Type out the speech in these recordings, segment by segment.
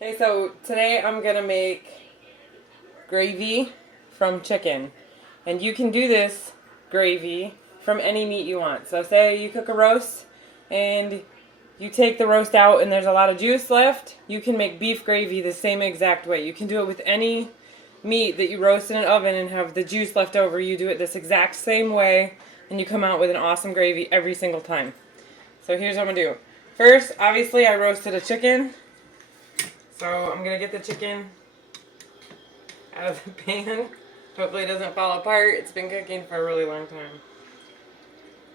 Okay, so today I'm gonna make gravy from chicken. And you can do this gravy from any meat you want. So say you cook a roast and you take the roast out and there's a lot of juice left, you can make beef gravy the same exact way. You can do it with any meat that you roast in an oven and have the juice left over. You do it this exact same way and you come out with an awesome gravy every single time. So here's what I'm gonna do. First, obviously I roasted a chicken. So I'm going to get the chicken out of the pan. Hopefully it doesn't fall apart. It's been cooking for a really long time.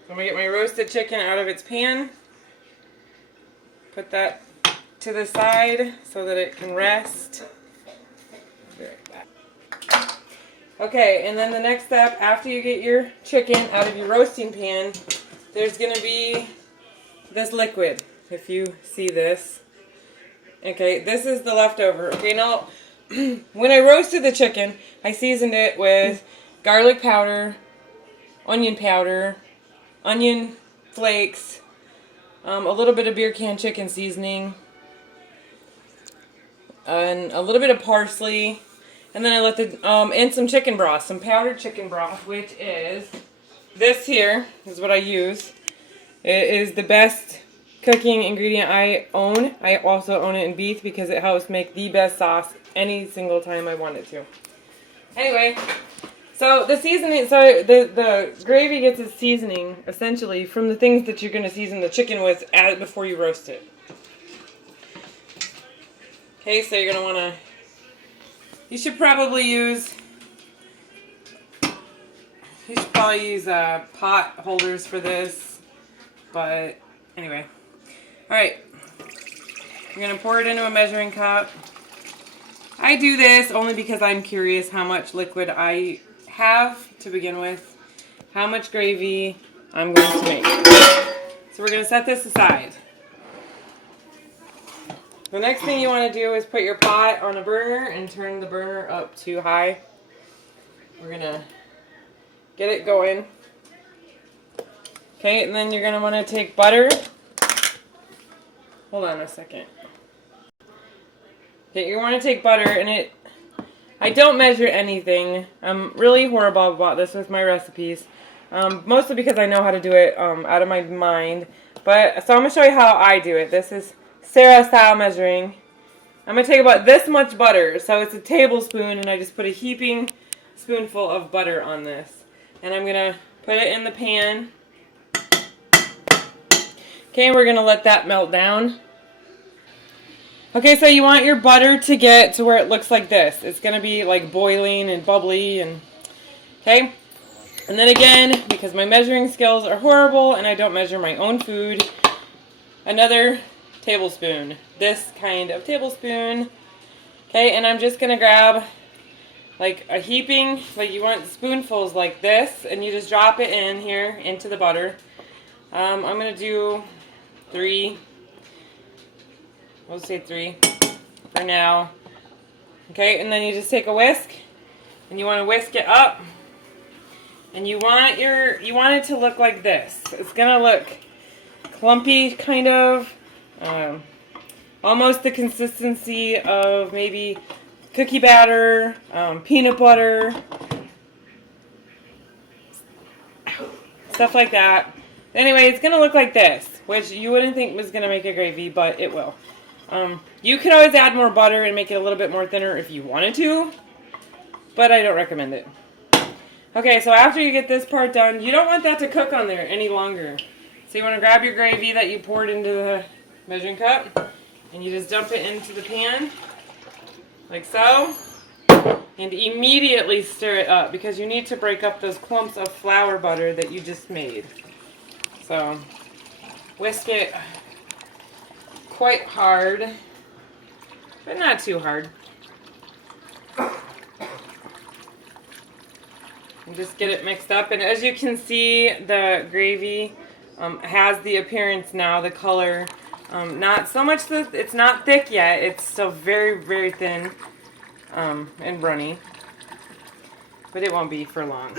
So I'm going to get my roasted chicken out of its pan. Put that to the side so that it can rest. Okay, and then the next step, after you get your chicken out of your roasting pan, there's going to be this liquid, if you see this. Okay, this is the leftover. Okay, now, when I roasted the chicken, I seasoned it with garlic powder, onion flakes, a little bit of beer can chicken seasoning, and a little bit of parsley, and then I let the, and some chicken broth, some powdered chicken broth, which is, this here is what I use. It is the best cooking ingredient I own. I also own it in beef because it helps make the best sauce any single time I want it to. Anyway, so the seasoning, so the gravy gets its seasoning essentially from the things that you're going to season the chicken with before you roast it. Okay, so you're going to want to, you should probably use pot holders for this, but anyway. Alright, you're going to pour it into a measuring cup. I do this only because I'm curious how much liquid I have to begin with, how much gravy I'm going to make. So we're going to set this aside. The next thing you want to do is put your pot on a burner and turn the burner up to high. We're going to get it going. Okay, and then you're going to want to take butter. Hold on a second. Okay, you want to take butter and I don't measure anything. I'm really horrible about this with my recipes. Mostly because I know how to do it out of my mind. So I'm going to show you how I do it. This is Sarah style measuring. I'm going to take about this much butter. So it's a tablespoon and I just put a heaping spoonful of butter on this. And I'm going to put it in the pan. Okay, we're going to let that melt down. Okay, so you want your butter to get to where it looks like this. It's going to be like boiling and bubbly and okay? And then again, because my measuring skills are horrible and I don't measure my own food, another tablespoon. This kind of tablespoon. Okay, and I'm just going to grab like a heaping, like you want spoonfuls like this, and you just drop it in here into the butter. I'm going to do 3. We'll say 3 for now. Okay, and then you just take a whisk and you want to whisk it up. And you want it to look like this. It's gonna look clumpy, kind of, almost the consistency of maybe cookie batter, peanut butter, stuff like that. Anyway, it's gonna look like this, which you wouldn't think was gonna make a gravy, but it will. You could always add more butter and make it a little bit more thinner if you wanted to, but I don't recommend it. Okay, so after you get this part done, you don't want that to cook on there any longer. So you want to grab your gravy that you poured into the measuring cup, and you just dump it into the pan, like so, and immediately stir it up, because you need to break up those clumps of flour butter that you just made. So, whisk it quite hard, but not too hard. And just get it mixed up, and as you can see, the gravy has the appearance now, the color, not so much that it's not thick yet, it's still very, very thin and runny, but it won't be for long.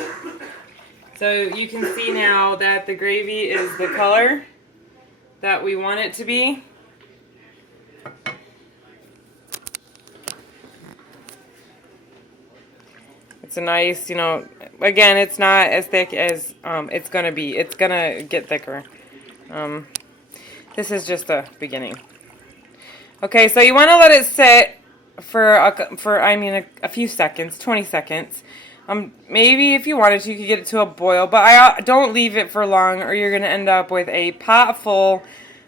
So you can see now that the gravy is the color that we want it to be. It's a nice, you know, again, it's not as thick as it's going to be. It's going to get thicker. This is just the beginning. Okay, so you want to let it sit for a few seconds, 20 seconds. Maybe if you wanted to, you could get it to a boil, but I don't leave it for long or you're going to end up with a pot full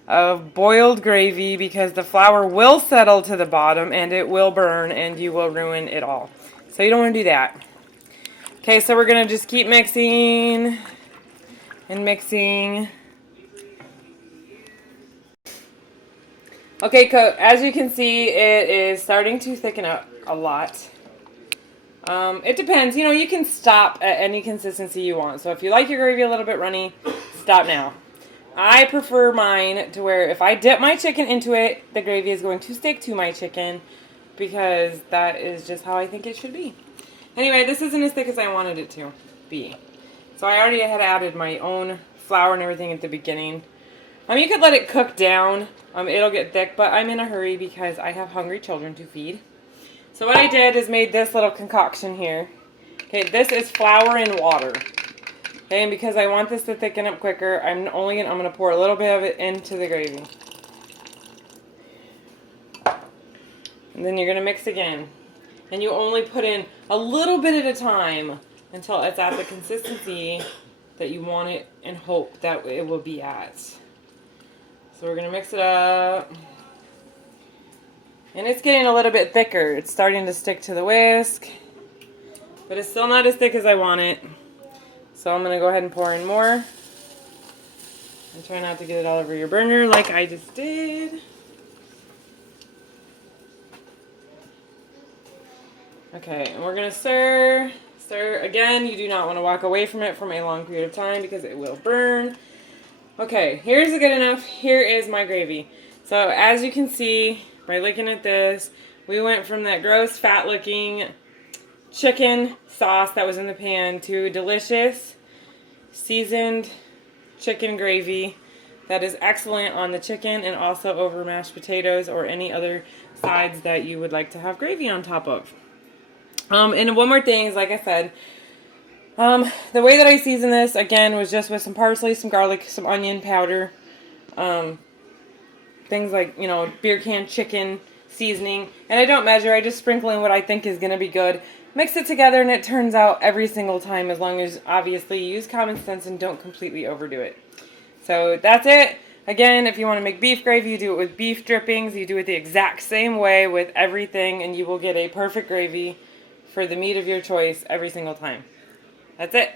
of boiled gravy because the flour will settle to the bottom and it will burn and you will ruin it all. So you don't want to do that. Okay, so we're going to just keep mixing and mixing. Okay, as you can see, it is starting to thicken up a lot. It depends. You know, you can stop at any consistency you want. So if you like your gravy a little bit runny, stop now. I prefer mine to where if I dip my chicken into it, the gravy is going to stick to my chicken because that is just how I think it should be. Anyway, this isn't as thick as I wanted it to be. So I already had added my own flour and everything at the beginning. You could let it cook down. It'll get thick, but I'm in a hurry because I have hungry children to feed. So what I did is made this little concoction here. Okay, this is flour and water. Okay, and because I want this to thicken up quicker, I'm gonna pour a little bit of it into the gravy. And then you're gonna mix again. And you only put in a little bit at a time until it's at the consistency that you want it and hope that it will be at. So we're gonna mix it up. And it's getting a little bit thicker. It's starting to stick to the whisk. But it's still not as thick as I want it. So I'm going to go ahead and pour in more. And try not to get it all over your burner like I just did. Okay, and we're going to stir. Stir again. You do not want to walk away from it for a long period of time because it will burn. Okay, here's good enough. Here is my gravy. So as you can see by looking at this, we went from that gross fat looking chicken sauce that was in the pan to delicious seasoned chicken gravy that is excellent on the chicken and also over mashed potatoes or any other sides that you would like to have gravy on top of. And one more thing is, like I said, the way that I season this again was just with some parsley, some garlic, some onion powder, things like, you know, beer can chicken seasoning, and I don't measure. I just sprinkle in what I think is going to be good. Mix it together and it turns out every single time, as long as obviously you use common sense and don't completely overdo it. So that's it. Again, if you want to make beef gravy, you do it with beef drippings. You do it the exact same way with everything and you will get a perfect gravy for the meat of your choice every single time. That's it.